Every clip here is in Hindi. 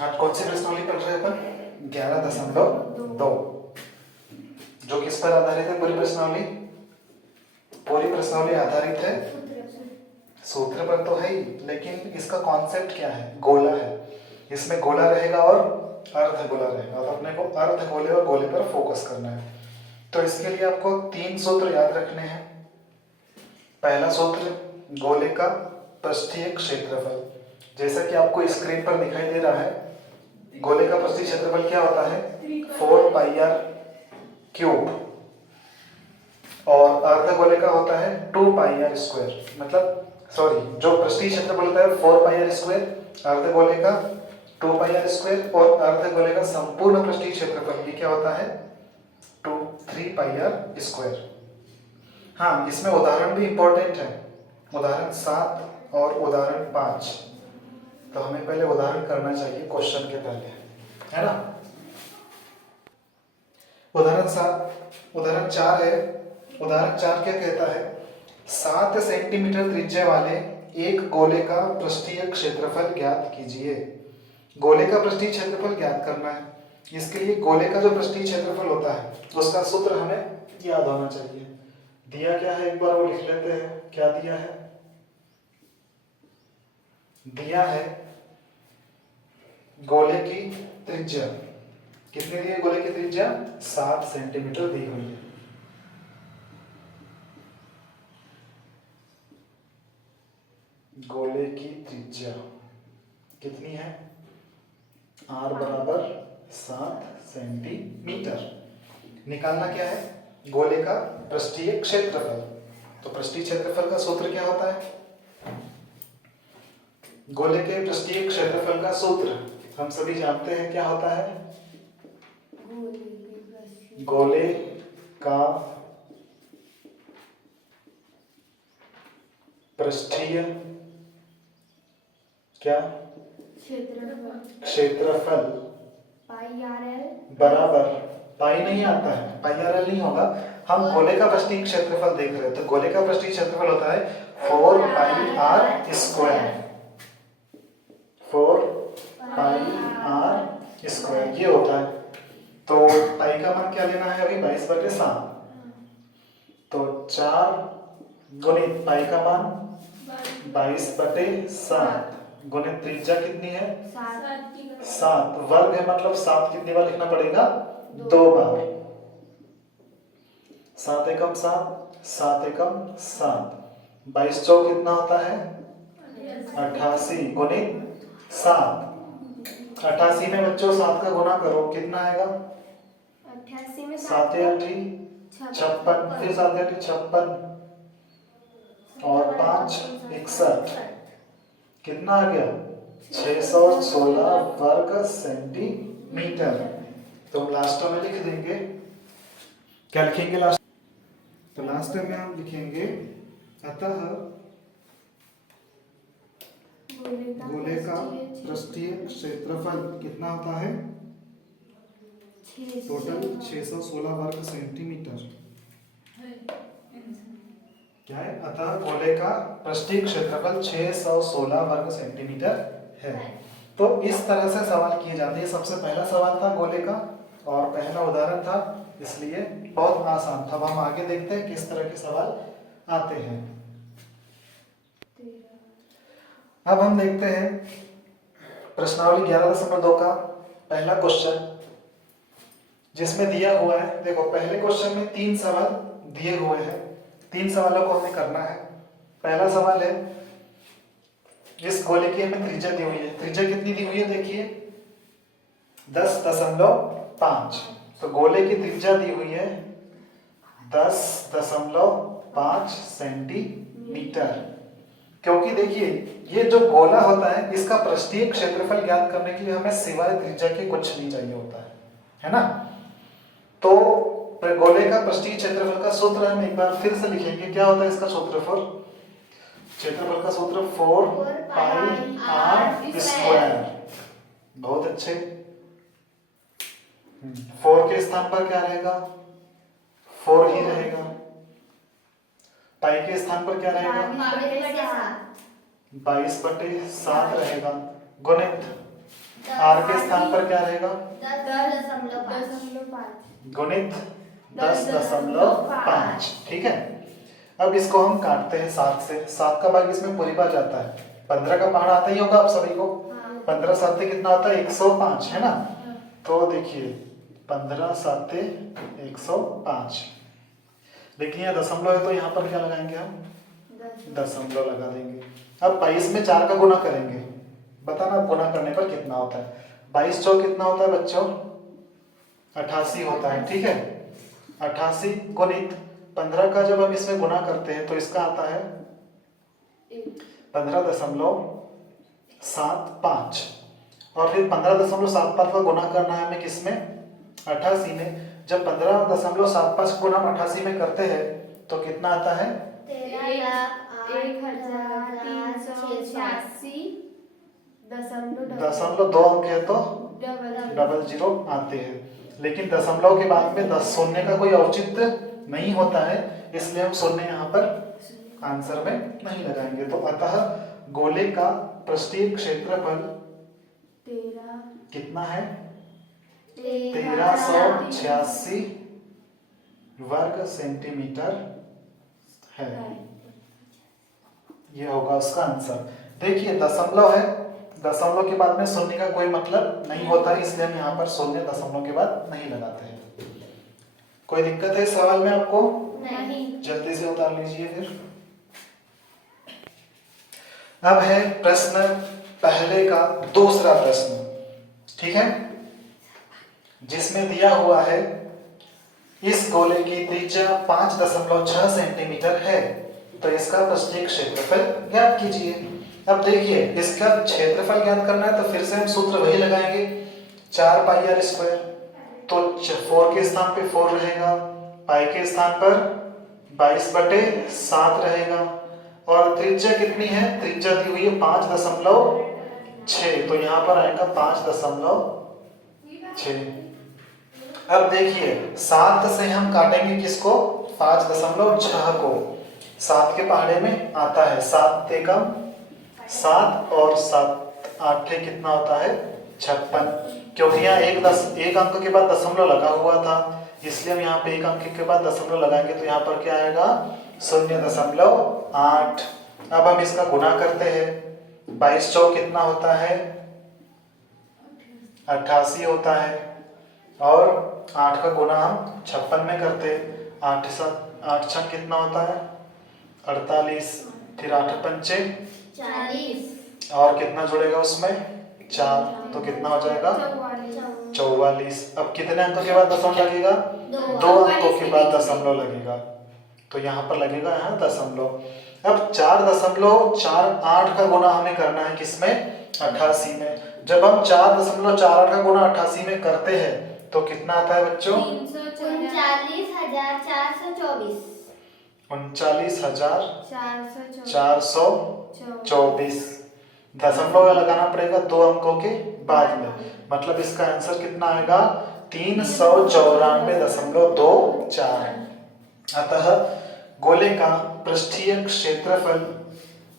आज कौन सी प्रश्नावली पढ़ रहे हैं अपन? 11.2 जो किस पर आधारित है? पूरी प्रश्नावली आधारित है सूत्र पर तो है ही, लेकिन इसका कॉन्सेप्ट क्या है? गोला है। इसमें गोला रहेगा और अर्धगोला रहेगा, तो अपने को अर्धगोले और गोले पर फोकस करना है। तो इसके लिए आपको 3 सूत्र याद रखने हैं। पहला सूत्र, गोले का पृष्ठीय क्षेत्रफल। जैसा कि आपको स्क्रीन पर दिखाई दे रहा है, गोले का पृष्ठीय क्षेत्रफल क्या होता है? 4πr³ और अर्धगोले का होता है 2πr²। मतलब सॉरी, जो पृष्ठीय क्षेत्रफल होता है 4πr², अर्धगोले का 2πr² और अर्धगोले का संपूर्ण पृष्ठीय क्षेत्रफल ये क्या होता है? 3πr²। हाँ, इसमें उदाहरण भी इंपॉर्टेंट है, उदाहरण 7 और उदाहरण 5। तो हमें पहले उदाहरण करना चाहिए क्वेश्चन के पहले, है ना। उदाहरण 4 है। उदाहरण 4 क्या कहता है? 7 सेंटीमीटर त्रिज्या वाले एक गोले का पृष्ठीय क्षेत्रफल ज्ञात कीजिए। गोले का पृष्ठीय क्षेत्रफल ज्ञात करना है। इसके लिए गोले का जो पृष्ठीय क्षेत्रफल होता है उसका सूत्र हमें याद होना चाहिए। दिया क्या है, एक बार वो लिख लेते हैं। क्या दिया है? दिया है गोले की त्रिज्या। कितनी दी है गोले की त्रिज्या? 7 सेंटीमीटर दी हुई है। गोले की त्रिज्या कितनी है? r बराबर 7 सेंटीमीटर। निकालना क्या है? गोले का पृष्ठीय क्षेत्रफल। तो पृष्ठीय क्षेत्रफल का सूत्र क्या होता है? गोले के पृष्ठीय क्षेत्रफल का सूत्र हम सभी जानते हैं, क्या होता है? गोले का पृष्ठीय क्या? क्षेत्रफल बराबर, पाई नहीं आता है, πr नहीं होगा। हम गोले का पृष्ठीय क्षेत्रफल देख रहे हैं, तो गोले का पृष्ठीय क्षेत्रफल होता है 4πr²। 4πr² ये होता है। तो पाई का मान क्या लेना है अभी? 22/7। तो 4 गुणित पाई का मान 22/7 गुणित त्रिज्या कितनी है? 7 वर्ग है, मतलब 7 कितनी बार लिखना पड़ेगा? 2 बार। 7 एकम 7, 7 एकम 7, 22 चौक कितना होता है? 88 गुणित 7। 88 में बच्चों 7 का गुना करो, कितना आएगा? 88 में 7 या 8 56, फिर 7 या 8 56 और 5 61, कितना आ गया? 616 वर्ग सेंटीमीटर। तो हम लास्ट में लिख देंगे, क्या लिखेंगे लास्ट? तो लास्ट में हम लिखेंगे अतः गोले का पृष्ठीय क्षेत्रफल कितना होता है? टोटल 616 वर्ग सेंटीमीटर। क्या है? अतः गोले का पृष्ठीय क्षेत्रफल 616 वर्ग सेंटीमीटर है। तो इस तरह से सवाल किए जाते हैं। सबसे पहला सवाल था गोले का और पहला उदाहरण था, इसलिए बहुत आसान था। अब हम आगे देखते हैं किस तरह के सवाल आते हैं। अब हम देखते हैं प्रश्नावली 11.2 का पहला क्वेश्चन, जिसमें दिया हुआ है। देखो, पहले क्वेश्चन में 3 सवाल दिए हुए हैं। 3 सवालों को हमें करना है। पहला सवाल है, जिस गोले की हमें त्रिज्या दी हुई है, त्रिज्या कितनी दी हुई है? देखिए 10.5। तो गोले की त्रिज्या दी हुई है 10.5 सेंटीमीटर। क्योंकि देखिए, ये जो गोला होता है इसका पृष्ठीय क्षेत्रफल ज्ञात करने के लिए हमें सिवाय त्रिज्या के कुछ नहीं चाहिए होता है ना। तो गोले का पृष्ठीय क्षेत्रफल का सूत्र हम एक बार फिर से लिखेंगे। क्या होता है इसका क्षेत्रफल? क्षेत्रफल का सूत्र 4πr²। बहुत अच्छे। 4 के स्थान पर क्या रहेगा? 4 ही रहेगा। पाई के स्थान पर क्या रहेगा? 22/7 रहेगा। गुणित r 4 के स्थान पर क्या रहेगा? 10.5 गुणित 10.5। ठीक है, अब इसको हम काटते हैं 7 से। 7 का भाग इसमें पूरी बार जाता है। 15 का पहाड़ा आता ही होगा आप सभी को। 15 साते कितना आता है? 105 है ना। तो देखिए 15 साते 105, लेकिन यहाँ दशमलव है तो यहाँ पर क्या लगाएंगे हम? दशमलव लगा देंगे। अब 22 में 4 का गुना करेंगे, बताना गुना करने पर कितना होता है। 22 चौक कितना होता है बच्चों? 88 होता है। ठीक है, 88 गुणित 15 का जब हम इसमें गुना करते हैं तो इसका आता है 15.75, और फिर 15.75 का गुना करना है हमें किसमें? 88 में। जब 15.75 गुना 88 में करते हैं तो कितना आता है? 13,386.2 अंक है तो डबल जीरो आते हैं। लेकिन दशमलव के बाद में 10 शून्य का कोई औचित्य नहीं होता है, इसलिए हम शून्य यहाँ पर आंसर में नहीं लगाएंगे। तो अतः गोले का पृष्ठीय क्षेत्रफल कितना है? 1386 वर्ग सेंटीमीटर है। ये होगा उसका आंसर। देखिए दशमलव है, दशमलव के बाद में शून्य का कोई मतलब नहीं होता है, इसलिए हम यहाँ पर शून्य दशमलव के बाद नहीं लगाते हैं। कोई दिक्कत है इस सवाल में आपको? नहीं। जल्दी से उतार लीजिए फिर। अब है प्रश्न पहले का दूसरा प्रश्न, ठीक है, जिसमें दिया हुआ है इस गोले की त्रिज्या 5.6 सेंटीमीटर है, तो इसका पृष्ठीय क्षेत्रफल ज्ञात कीजिए। अब देखिए इसका क्षेत्रफल ज्ञात करना है तो फिर से हम सूत्र वही लगाएंगे, 4πr²। तो 4 के स्थान पे 4 रहेगा, पाई के स्थान पर 22/7 रहेगा, और त्रिज्या कितनी है? त्रिज्या दी हुई है 5.6, तो यहाँ पर आएगा 5.6। अब देखिए 7 से हम काटेंगे किसको? 5.6 को। 7 के पहाड़े में आता है 7 एकम 7 और 7 8 कितना होता है? 56। क्योंकि यहाँ एक अंक के बाद दशमलव लगा हुआ था, इसलिए हम यहाँ पे एक अंक के बाद दशमलव लगाएंगे तो यहाँ पर क्या आएगा? 0.8। अब हम इसका गुना करते हैं। 22 चौक कितना होता है? 88 होता है, और 8 का गुना हम 56 में करते हैं। 8 छक कितना होता है? 48, फिर 8 पंचे 40, और कितना जुड़ेगा उसमें? 4, तो कितना हो जाएगा? 44। अब कितने अंकों के बाद दशमलव लगेगा? 2 अंकों के बाद दशमलव लगेगा, तो यहाँ पर लगेगा यहाँ दशमलव। अब 4.48 का गुना हमें करना है किसमें? 88 में। जब हम 4.48 का गुना 88 में करते हैं तो कितना आता है बच्चों? 39,424। 39,424। दशमलव लगाना पड़ेगा 2 अंकों के बाद में, मतलब इसका आंसर कितना आएगा? 394.24। अतः गोले का पृष्ठीय क्षेत्रफल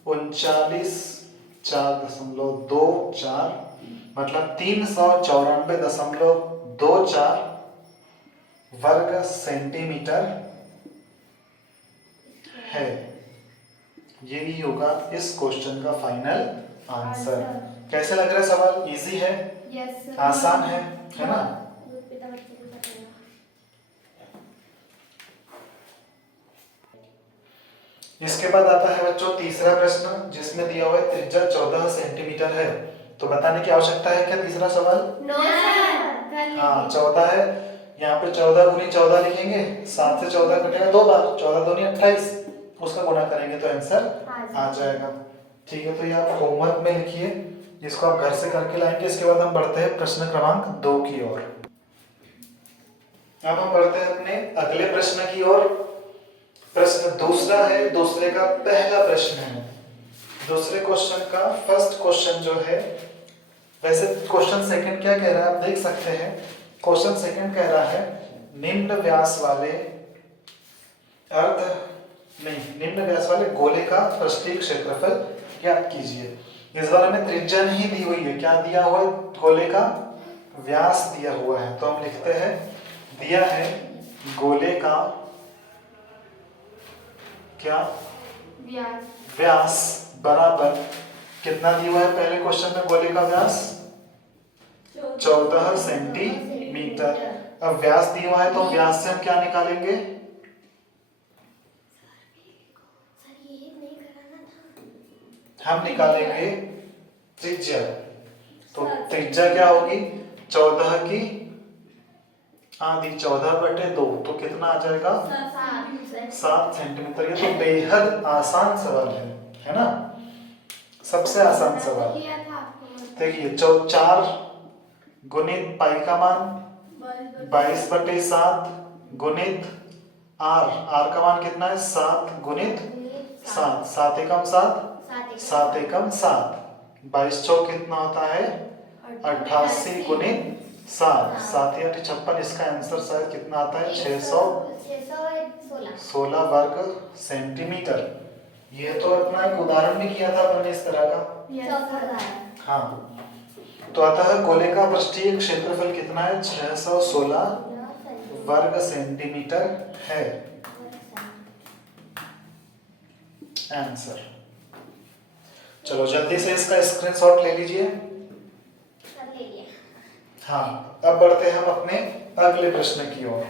39,424, मतलब 394.24 वर्ग सेंटीमीटर है। यही होगा इस क्वेश्चन का फाइनल आंसर। कैसे लग रहा है सवाल? इजी है? यस आसान है ना? इसके बाद आता है बच्चों तीसरा प्रश्न, जिसमें दिया हुआ है त्रिज्या 14 सेंटीमीटर है। तो बताने की आवश्यकता है क्या तीसरा सवाल? No sir. हाँ 14 है, यहाँ पे 14 गुनी 14 लिखेंगे, 7 से 14 कटेगा 2 बार, 14 दूनी 28, उसका गुणा करेंगे तो आंसर आ जाएगा। ठीक है, तो ये आप होमवर्क में लिखिए, जिसको आप घर से करके लाएंगे। इसके बाद हम बढ़ते हैं प्रश्न क्रमांक 2 की ओर। अब हम बढ़ते हैं अपने अगले प्रश्न की ओर। प्रश्न दूसरा है, दूसरे का पहला प्रश्न है। दूसरे क्वेश्चन का फर्स्ट क्वेश्चन जो है, वैसे क्वेश्चन सेकंड क्या कह रहा है आप देख सकते हैं। क्वेश्चन सेकंड कह रहा है निम्न व्यास वाले गोले का पृष्ठीय क्षेत्रफल ज्ञात कीजिए। इस बार हमें त्रिज्या नहीं दी हुई है, क्या दिया हुआ है? गोले का व्यास दिया हुआ है। तो हम लिखते हैं दिया है गोले का क्या व्यास बराबर कितना दिया हुआ है पहले क्वेश्चन में? गोले का व्यास 14 सेंटीमीटर। अब व्यास दिया हुआ है तो व्यास से हम क्या निकालेंगे? हम निकालेंगे त्रिज्या। तो त्रिज्या क्या होगी? 14 की आधी, 14/2, तो कितना आ जाएगा? 7 सेंटीमीटर। ये तो बेहद आसान सवाल है ना? सबसे आसान सवाल। देखिए 4 गुणित पाई का मान 22/7 गुणित आर का मान कितना है? 7 गुणित 7, 7 एकम 7, 7 एकम 7, 22 चौक कितना होता है? 88 गुणित 7, 7 या 56। इसका आंसर शायद कितना आता है? 616 वर्ग सेंटीमीटर। ये तो अपना एक उदाहरण भी किया था अपने इस तरह का। हाँ, तो अतः गोले का पृष्ठीय क्षेत्रफल कितना है? 616 वर्ग सेंटीमीटर है आंसर। चलो जल्दी से इसका स्क्रीनशॉट ले लीजिए। हाँ, अब बढ़ते हैं हम अपने अगले प्रश्न की ओर।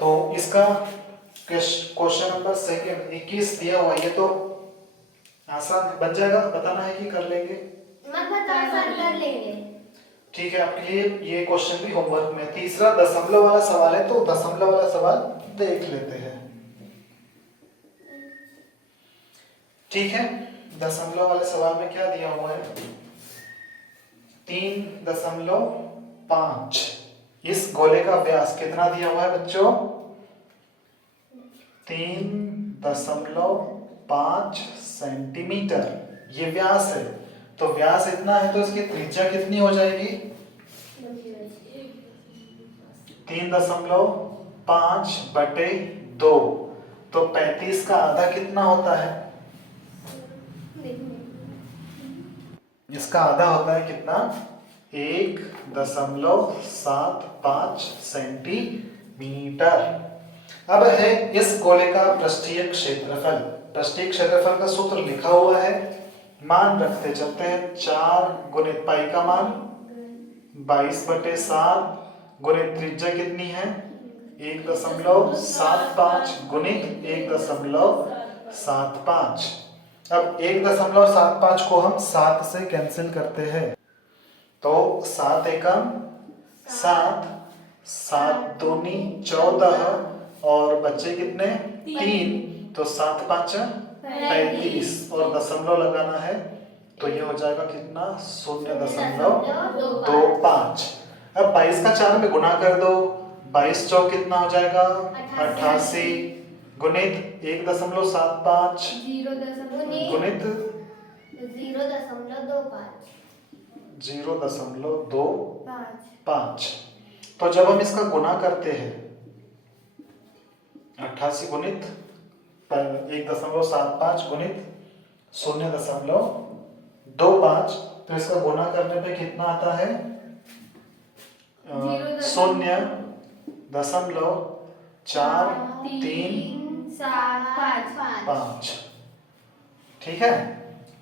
तो इसका क्वेश्चन नंबर 21 दिया हुआ, ये तो आसान बन जाएगा, बताना है कि कर लेंगे? कर लेंगे। ठीक है, आपके लिए ये क्वेश्चन भी होमवर्क में। तीसरा दशमलव वाला सवाल है, तो दशमलव वाला सवाल देख लेते हैं। ठीक है, दशमलव वाले सवाल में क्या दिया हुआ है? 3.5। इस गोले का व्यास कितना दिया हुआ है बच्चों? 3.5 सेंटीमीटर ये व्यास है। तो व्यास इतना है तो इसकी त्रिज्या कितनी हो जाएगी? 3.5/2। तो 35 का आधा कितना होता है? इसका आधा होता है कितना? 1.75 सेंटीमीटर। अब है इस गोले का पृष्ठीय क्षेत्रफल। पृष्ठीय क्षेत्रफल का सूत्र लिखा हुआ है, मान रखते चलते हैं। 4 गुणित पाई का मान 22/7 गुणित त्रिज्या कितनी है? 1.75 गुणित 1.75। अब 1.75 को हम 7 से कैंसिल करते हैं, तो 7 एकम 7, 7 दूनी 14 और बच्चे कितने? 3, तो 7 5 35 और दशमलव लगाना है, तो ये हो जाएगा कितना? 0.25। अब 22 का 4 में गुना कर दो, 22 चौक कितना हो जाएगा? 88 गुणित 1.75 गुणित 0.25। तो जब हम इसका गुना करते हैं 88 गुणित 1.75 गुणित 0.25, तो इसका गुना करने पे कितना आता है? 0.4375। ठीक है,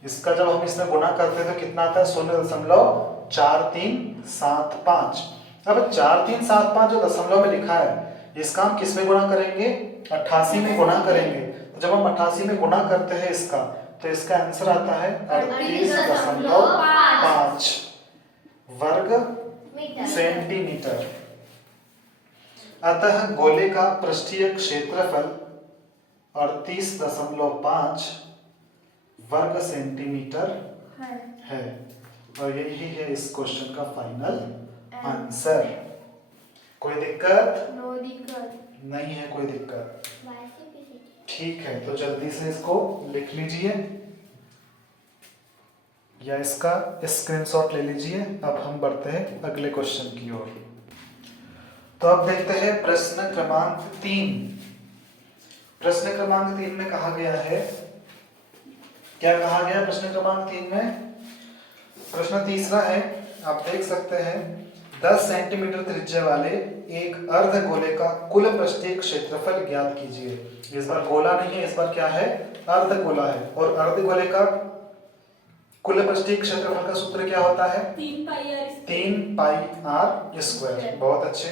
इसका जब हम इसमें गुना करते हैं तो कितना आता है? 0.4375। अब 4375 जो दशमलव में लिखा है, इसका हम किस में गुना करेंगे? 88 में गुना करेंगे। तो जब हम 88 में गुना करते हैं इसका, तो इसका आंसर आता है 38.5 वर्ग सेंटीमीटर। अतः गोले का पृष्ठीय क्षेत्रफल 38.5 वर्ग सेंटीमीटर है। और यही है इस क्वेश्चन का फाइनल आंसर। कोई दिक्कत? नो दिक्कत नहीं है कोई दिक्कत। ठीक है, तो जल्दी से इसको लिख लीजिए या इसका स्क्रीनशॉट ले लीजिए। अब हम बढ़ते हैं अगले क्वेश्चन की ओर। तो अब देखते हैं प्रश्न क्रमांक 3। प्रश्न क्रमांक 3 में कहा गया है क्या कहा गया प्रश्न क्रमांक 3 में? प्रश्न तीसरा है, आप देख सकते हैं 10 सेंटीमीटर त्रिज्या वाले एक अर्धगोले का कुल पृष्ठीय क्षेत्रफल ज्ञात कीजिए। इस बार गोला नहीं है, इस बार क्या है? अर्धगोला है। और अर्धगोले का कुल पृष्ठीय क्षेत्रफल का सूत्र क्या होता है? 3 पाई आर स्क्वायर। बहुत अच्छे।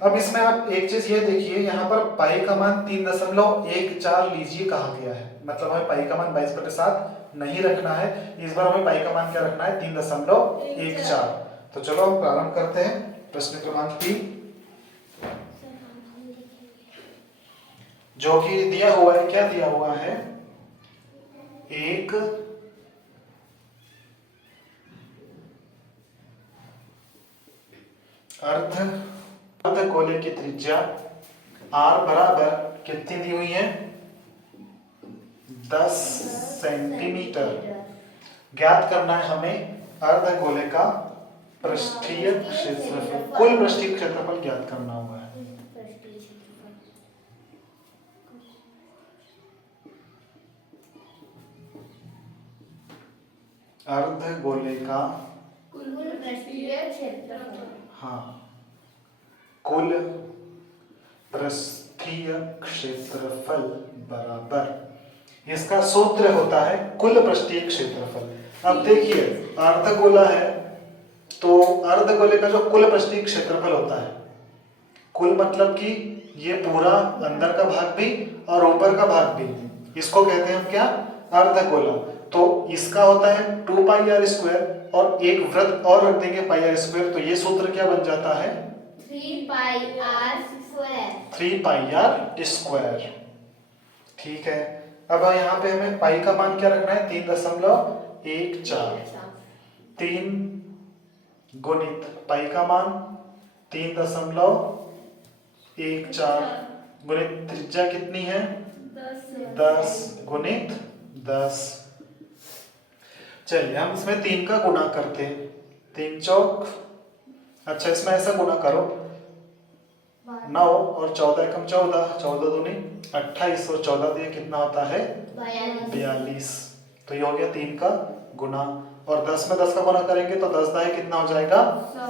अब इसमें आप एक चीज ये देखिए, यहाँ पर पाई का मान 3.14 लीजिए कहा गया है, मतलब हमें पाई का मान 22/7 नहीं रखना है। इस बार हमें पाई का मान क्या रखना है? 3.14। तो चलो हम प्रारंभ करते हैं। प्रश्न क्रमांक 3 जो कि दिया हुआ है, क्या दिया हुआ है? एक अर्धगोले की त्रिज्या r बराबर कितनी दी हुई है? 10 सेंटीमीटर। ज्ञात करना है हमें अर्धगोले का पृष्ठीय क्षेत्रफल, कुल पृष्ठीय क्षेत्रफल ज्ञात करना हुआ है। अर्धगोले का कुल पृष्ठीय क्षेत्रफल। हाँ, कुल पृष्ठीय क्षेत्रफल बराबर, इसका सूत्र होता है कुल पृष्ठीय क्षेत्रफल। अब देखिए अर्धगोला है, तो अर्धगोले का जो कुल पृष्ठीय क्षेत्रफल होता है, कुल मतलब कि ये पूरा अंदर का भाग भी और ऊपर का भाग भी, इसको कहते हैं हम क्या? अर्धगोला। तो इसका होता है 2 पाई आर स्क्वायर, और एक वृत्त और रख देंगे पाई आर स्क्वायर, तो ये सूत्र क्या बन जाता है? 3 pi R square. 3 pi R square. ठीक है। अब यहाँ पे हमें पाई का मान क्या रखना है? 3.14। 3 गुणित पाई का मान 3.14 गुणित त्रिज्या कितनी है? 10 गुणित 10। चलिए हम इसमें 3 का गुणा करते हैं। 3 चौक, अच्छा इसमें ऐसा गुणा करो, 9 और 14 एकम 14, 14 दूनी 28 और 14 दिए कितना होता है? 42। तो ये हो गया 3 का गुणा, और 10 में 10 का गुणा करेंगे तो 10 दाएं कितना हो जाएगा?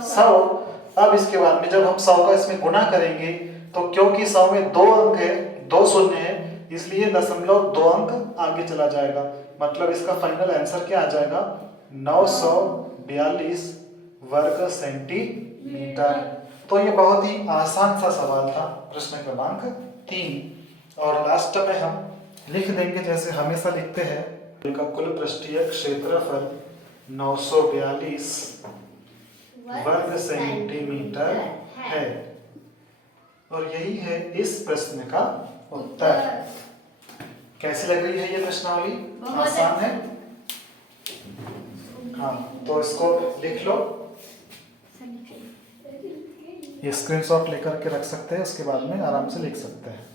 100। अब इसके बाद में जब हम 100 का इसमें गुणा करेंगे, तो क्योंकि 100 में 2 अंक है, 2 शून्य है, इसलिए 0.2 अंक आगे चला जाएगा। मतलब इसका फाइनल आंसर क्या आ जाएगा? 942 वर्ग सेंटीमीटर। तो ये बहुत ही आसान सा सवाल था, प्रश्न क्रमांक 3। और लास्ट में हम लिख देंगे जैसे हमेशा लिखते हैं, का कुल पृष्ठीय क्षेत्रफल 942 वर्ग सेंटीमीटर है, और यही है इस प्रश्न का उत्तर। कैसी लग रही है ये प्रश्नावली? आसान है। हाँ, तो इसको लिख लो, ये स्क्रीनशॉट लेकर के रख सकते हैं, उसके बाद में आराम से लिख सकते हैं।